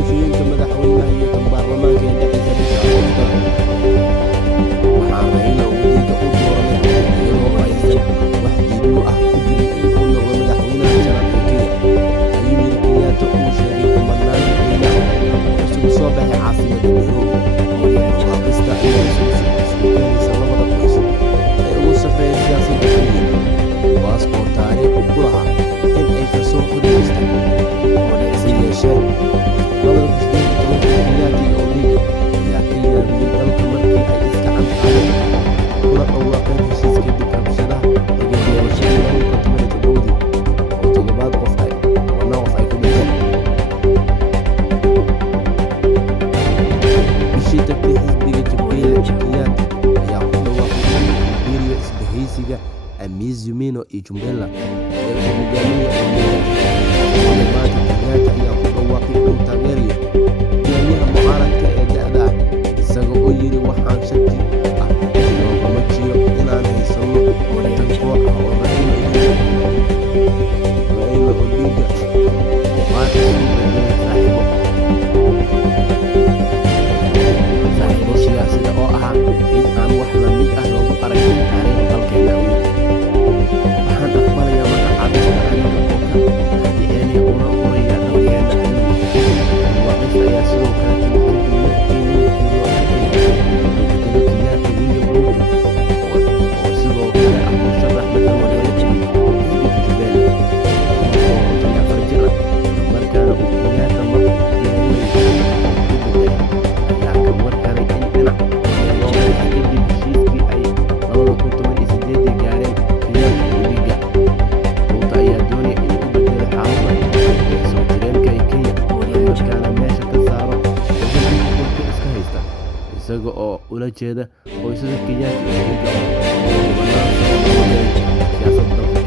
doorashooyinka madaxweynaha iyo tan baarlamaanka ee dhexeysa bisha Agoosto. Waxaa Raila Odinga u dooranay iyadoo aysan wax diidmo ah ku jirin in uu noqdo madaxweynaha shanaad ee Kenya, ayuu yiri Kenyatta uu sheegay kumanaan dadweyne ah oo isugu soo baxay caasimadda Nairobi. Dhawaaqista ayaa isugu keenaysa labada qoys ee ugu sarreeya siyaasadda Kenya, kuwaas oo taariikh ku lahaa in ay ka soo horjeestaan. Hase yeeshee, labada xisbi Kenyatta iyo Odinga ayaa ka yaabiyey dalka markii ay isgacan qaadeen kula dhawaaqeen heshiis kadib rabshadaha laga doorashadii 2017 oo toddobaad qof ay ku dhinteen. Bishii tagtay, xisbiga Jubilee Kenyatta ayaa ku dhawaaqay in uu biiriyo isbahaysiga Azimio iyo Jubilee ee uu hogaamiyo Odinga. Maanta Kenyatta ayaa ku dhawaaqay inuu taageerayo hogaamiyaha mucaaradka ee da'da ah, isaga oo yiri waxaan shaki ah loogama jiro inaan haysano waddan koox ah oo Raila Odinga waa isugu bedelay saaxiibo siyaasadeed oo ahaa in aan wax la mid ah loogu arag taariikhda dalkeena. Waxaan aqbalayaa magacaabista aniga oo ka dhexdhexaadinaya una qoraya dhalinyarada dhawaaqista ayaa sidoo kale timid kadib markii ninkii loo arkay bedelo Kenyatta William Ruto oo sidoo kale ah musharax madaxweyne xisbiga Jubilee oo 54 jir ah, markaana uu Kenyatta mar ayaa ka warharay in dhinac loo qeexay kadib heshiiskii ay 2018 gaareen Kenyatta iyo Odinga. Ruto ayaa doonaya in uu bedelo xaaladda ee soo jireenka ee Kenya, markaana meesha ka saaro waddanka dhulka iska haysta, isaga oo ula jeeda qoysaska Kenyatta iyo Odinga oo kubanaan sano loo waday siyaasadda dalka.